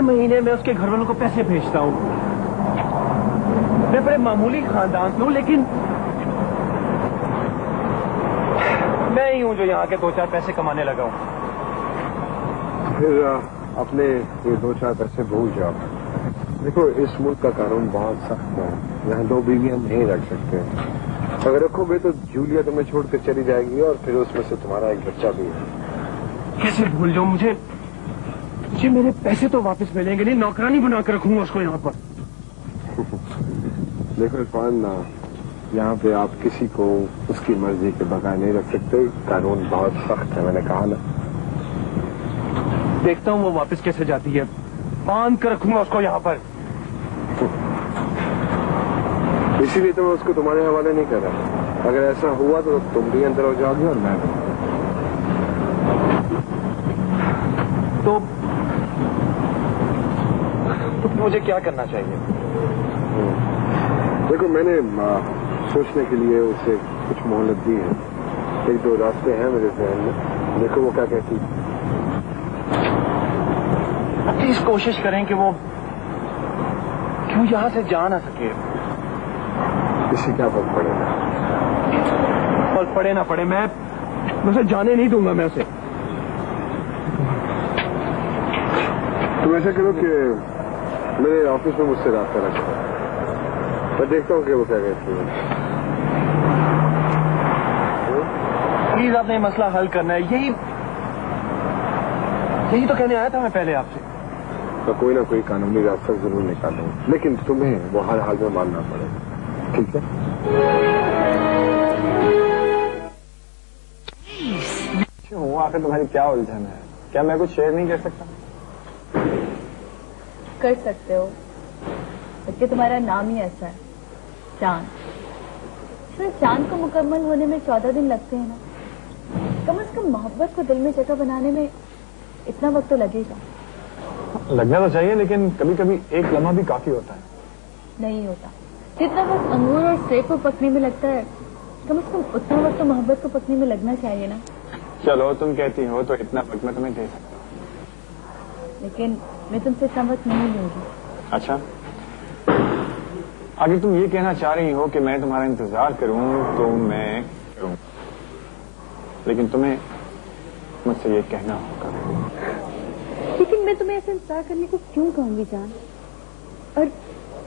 हर महीने मैं उसके घर वालों को पैसे भेजता हूँ। मैं बड़े मामूली खानदान से हूँ, लेकिन मैं ही हूँ जो यहाँ के 2-4 पैसे कमाने लगा हूँ। फिर अपने ये 2-4 पैसे भूल जाओ। देखो, इस मुल्क का कानून बहुत सख्त है, यहाँ 2 बीवियां नहीं रख सकते। अगर रखोगे तो जूलिया तुम्हें छोड़कर चली जाएगी और फिर उसमें से तुम्हारा एक बच्चा भी है। कैसे भूल जाऊँ? मुझे मेरे पैसे तो वापस मिलेंगे नहीं, नौकरानी बना कर रखूंगा उसको यहाँ पर। देखो इरफान, यहाँ पे आप किसी को उसकी मर्जी के बगैर नहीं रख सकते, कानून बहुत सख्त है, मैंने कहा ना। देखता हूँ वो वापस कैसे जाती है, बांध कर रखूंगा उसको यहाँ पर। इसीलिए तो मैं उसको तुम्हारे हवाले नहीं कर रहा। अगर ऐसा हुआ तो तुम भी अंदर हो जाओगे और मैं भी। तो मुझे क्या करना चाहिए? देखो, मैंने सोचने के लिए उसे कुछ मोहलत दी है। 1-2 रास्ते हैं मेरे ज़हन में, देखो वो क्या कहती है। प्लीज कोशिश करें कि वो क्यों यहाँ से जा ना सके। किसी क्या फर्क पड़ेगा? फर्क पड़े ना पड़े, मैं उसे जाने नहीं दूंगा। मैं उसे तुम ऐसा करो कि मेरे ऑफिस में मुझसे रास्ता रखो, मैं देखता हूँ कि वो क्या कहती है। प्लीज आपने मसला हल करना है, यही तो कहने आया था मैं पहले आपसे। तो कोई ना कोई कानूनी रास्ता जरूर निकालेंगे, लेकिन तुम्हें वो हर हाल में मानना पड़ेगा, ठीक है? हूँ, आखिर तुम्हारी क्या उलझन है? क्या मैं कुछ शेयर नहीं कर सकता? कर सकते हो, क्योंकि तुम्हारा नाम ही ऐसा है, चांद। सिर्फ चांद को मुकम्मल होने में 14 दिन लगते हैं ना। कम से कम मोहब्बत को दिल में जगह बनाने में इतना वक्त तो लगेगा। लगना तो चाहिए, लेकिन कभी कभी एक लम्हा भी काफी होता है। नहीं होता। जितना वक्त अंगूर और सेब को पकने में लगता है, कम से कम उतना वक्त तो मोहब्बत को पकने में लगना चाहिए ना। चलो, तुम कहती हो तो इतना वक्त मैं तुम्हें दे सकता हूँ, लेकिन मैं तुमसे इतना वक्त नहीं लूंगी। अच्छा, अगर तुम ये कहना चाह रही हो कि मैं तुम्हारा इंतजार करूं तो मैं करूं, लेकिन तुम्हें मुझसे ये कहना होगा। लेकिन मैं तुम्हें ऐसा इंतजार करने को क्यों कहूंगी जान? और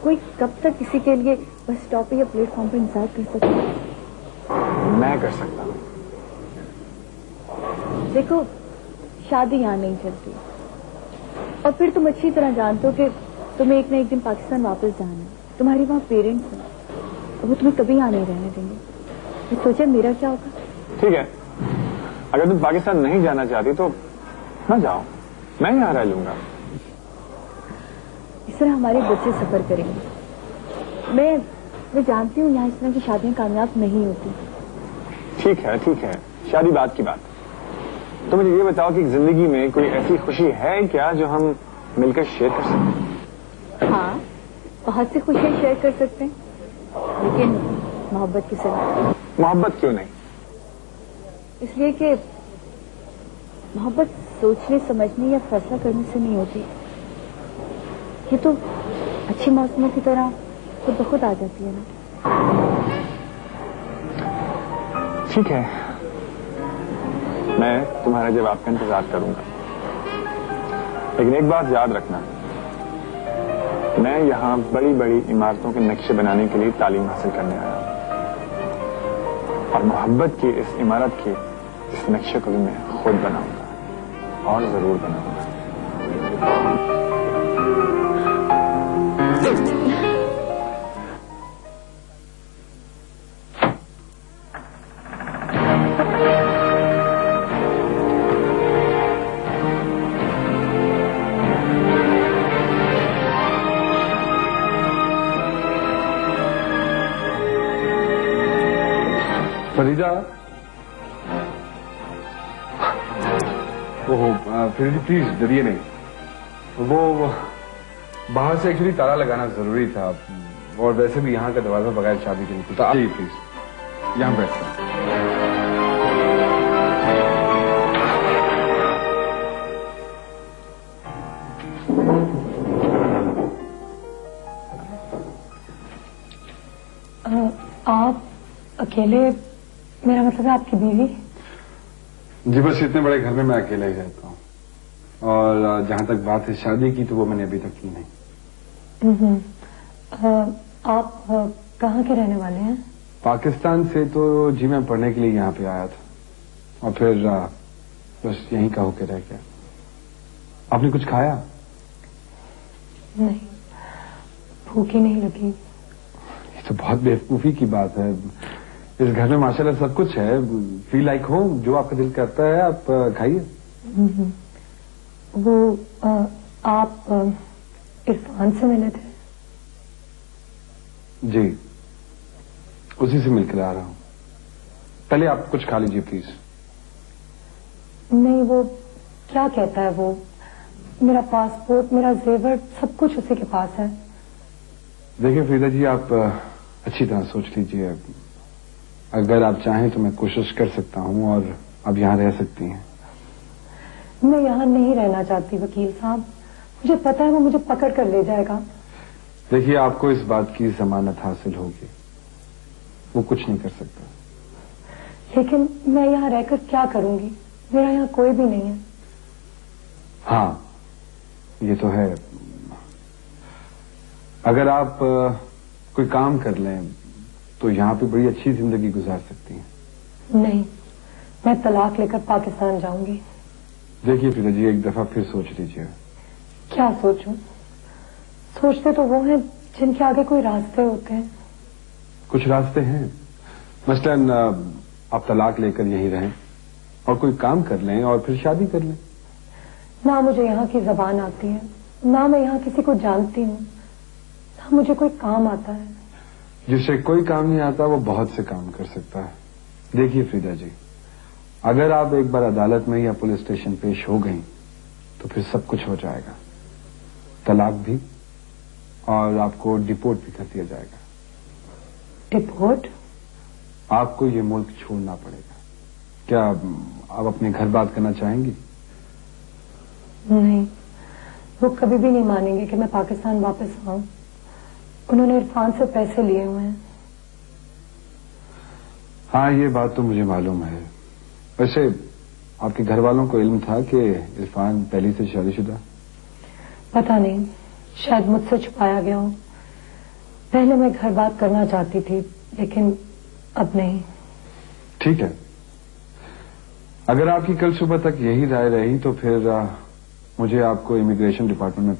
कोई कब तक किसी के लिए बस स्टॉप पे या प्लेटफॉर्म पे इंतजार कर सकता है? मैं कर सकता हूँ। देखो, शादी यहाँ नहीं चलती, और फिर तुम अच्छी तरह जानते हो कि तुम्हें एक न एक दिन पाकिस्तान वापस जाना है। तुम्हारे वहाँ पेरेंट्स हैं, वो तुम्हें कभी यहाँ नहीं रहने देंगे। मैं सोचा मेरा क्या होगा। ठीक है, अगर तुम पाकिस्तान नहीं जाना चाहती तो ना जाओ, मैं यहाँ रह लूंगा। इस तरह हमारे बच्चे सफर करेंगे। मैं जानती हूँ यहाँ इस तरह की शादियाँ कामयाब नहीं होती। ठीक है, शादी बात की बात। तो मुझे ये बताओ कि जिंदगी में कोई ऐसी खुशी है क्या जो हम मिलकर शेयर कर सकते हैं? हाँ, बहुत सी खुशियाँ शेयर कर सकते हैं, लेकिन मोहब्बत की सिवा। मोहब्बत क्यों नहीं? इसलिए कि मोहब्बत सोचने, समझने या फैसला करने से नहीं होती। ये तो अच्छी मौसमों की तरह खुद ब खुद आ जाती है ना। ठीक है, मैं तुम्हारे जवाब का इंतजार करूंगा, लेकिन एक बात याद रखना, मैं यहाँ बड़ी बड़ी इमारतों के नक्शे बनाने के लिए तालीम हासिल करने आया हूँ, और मोहब्बत की इस इमारत के इस नक्शे को भी मैं खुद बनाऊंगा, और जरूर बनाऊंगा। फरीदा, ओहो फरीदी प्लीज डरिए नहीं। वो बाहर से एक्चुअली ताला लगाना जरूरी था, और वैसे भी यहाँ का दरवाजा बगैर चाबी के नहीं खुलता। आइए प्लीज, यहाँ बैठता। आप अकेले, मेरा मतलब है आपकी बीवी? जी बस इतने बड़े घर में मैं अकेला ही रहता हूँ, और जहाँ तक बात है शादी की तो वो मैंने अभी तक की नहीं। आप कहाँ के रहने वाले हैं? पाकिस्तान से तो जी मैं पढ़ने के लिए यहाँ पे आया था, और फिर बस यहीं का होके रह गया। आपने कुछ खाया? नहीं, भूख ही नहीं लगी। ये तो बहुत बेवकूफी की बात है। इस घर में माशाल्लाह सब कुछ है। फील लाइक होम, जो आपका दिल करता है आप खाइए। वो आप इरफान से मिले थे? जी, उसी से मिलकर आ रहा हूँ। पहले आप कुछ खा लीजिए प्लीज। नहीं, वो क्या कहता है वो, मेरा पासपोर्ट, मेरा जेवर, सब कुछ उसी के पास है। देखिए फरीदा जी, आप अच्छी तरह सोच लीजिए। अगर आप चाहें तो मैं कोशिश कर सकता हूँ और आप यहाँ रह सकती हैं। मैं यहाँ नहीं रहना चाहती वकील साहब, मुझे पता है वो मुझे पकड़ कर ले जाएगा। देखिए, आपको इस बात की जमानत हासिल होगी, वो कुछ नहीं कर सकता। लेकिन मैं यहाँ रहकर क्या करूंगी, मेरा यहाँ कोई भी नहीं है। हाँ, ये तो है। अगर आप कोई काम कर लें तो यहाँ पे बड़ी अच्छी जिंदगी गुजार सकती हैं। नहीं, मैं तलाक लेकर पाकिस्तान जाऊंगी। देखिए फरीदा जी, एक दफा फिर सोच लीजिए। क्या सोचूं? सोचते तो वो हैं जिनके आगे कोई रास्ते होते हैं। कुछ रास्ते हैं। मसलन आप तलाक लेकर यहीं रहें और कोई काम कर लें और फिर शादी कर लें। ना मुझे यहाँ की जबान आती है, ना मैं यहाँ किसी को जानती हूँ, ना मुझे कोई काम आता है। जिसे कोई काम नहीं आता वो बहुत से काम कर सकता है। देखिए फरीदा जी, अगर आप एक बार अदालत में या पुलिस स्टेशन पेश हो गई तो फिर सब कुछ हो जाएगा, तलाक भी, और आपको डिपोर्ट भी कर दिया जाएगा। डिपोर्ट? आपको ये मुल्क छोड़ना पड़ेगा। क्या आप अपने घर बात करना चाहेंगी? नहीं, वो कभी भी नहीं मानेंगे कि मैं पाकिस्तान वापस आऊं। उन्होंने इरफान से पैसे लिए हुए हैं। हाँ, ये बात तो मुझे मालूम है। वैसे आपके घर वालों को इल्म था कि इरफान पहले से शादीशुदा? पता नहीं, शायद मुझसे छुपाया गया हो। पहले मैं घर बात करना चाहती थी, लेकिन अब नहीं। ठीक है, अगर आपकी कल सुबह तक यही राय रही तो फिर मुझे आपको इमिग्रेशन डिपार्टमेंट में